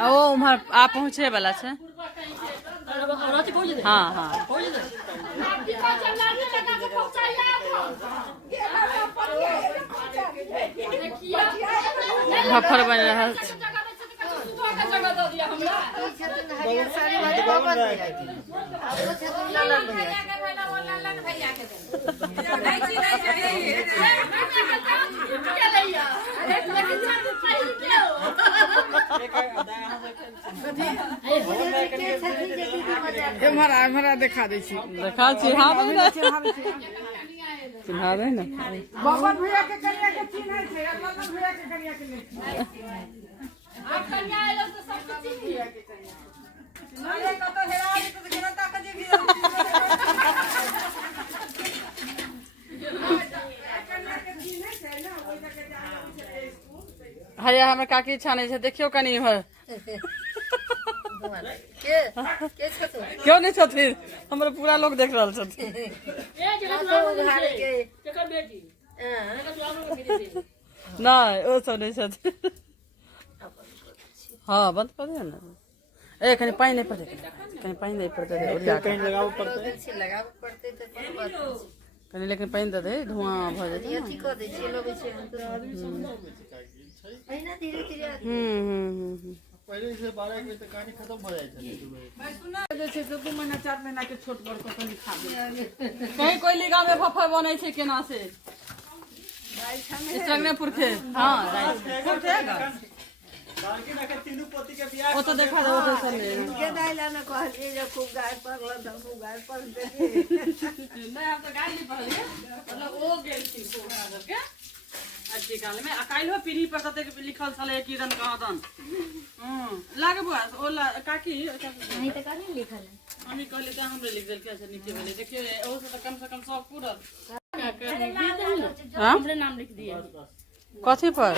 ओ उम्हर आ पहुँचे वाला छे। हाँ हाँ भफर बन रहा है। हमारा देखा दे देखा छी। हाँ चिन्हा दे ना बबन भैया के कन्या के चिन्ह छै, ललन भैया के कन्या के नहीं। आ कन्या एलो तो सब के चिन्ह भैया के कन्या अरे कत हेरा तो जनता के भी कन्या के चिन्ह छै ना, ओइ तक के स्कूल। हरिया हमर काकी छाने छै, देखियो कनी इम्हर के छथु क्यों नहीं छथिन, हमर पूरा लोग देख रहल छथिन। नहीं ओ सब नहीं छथिन। हाँ बंद कर दे ना। ए कहीं पानी नहीं पड़े, कहीं पानी नहीं पड़ते कहीं लगाव पड़ते तो कहीं, लेकिन पानी दे दे धुआं भ जाते अथी क दे छै लगै छै पहिना धीरे धीरे पहले से 12 बजे तक कहानी खत्म हो जाए थे। भाई सुना दे छै 2 महीना 4 महीना के छोट बड़ को कनी खा दे। कहीं कोई लिगा में फफर बनै छै केना से संगनेपुर के। हाँ राइट थे बाकी ना के तीनों पति के बियाह ओ तो देखा दे, ओ तो सब के दाइला न कहलिए जे खूब गाय पर खूब गाय पर दे नहीं। हम तो गाय नहीं पहले मतलब ओ गेल छी कोहरा के अच्छी काल में अकाइलो पीढ़ी पर तते लिखल छले किरण कहादन। लागे बुआ ओ काकी नहीं त काहे लिखल है हम ही कहले त हमरे लिख देल के नीचे वाले देखियो ओ से कम से कम 100 पूरल। हां हमरे नाम लिख दिए कथी पर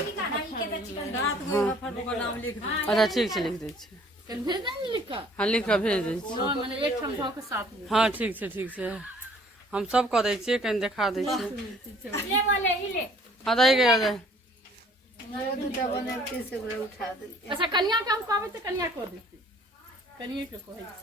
रात में फफर को नाम लिख दे। अच्छा ठीक छै लिख दै छी। कन भेज दे लिख का। हां लिख के भेज दै छी। माने एक ठम ध के साथ में। हां ठीक छै हम सब कह दै छियै, कहीं देखा दै छियै। ले वाले ई ले हां दई गए दे मैं दूटा बनाते से उठा दे। अच्छा कन्या के हम कहबै त कन्या को देती, कन्या के कहै छी।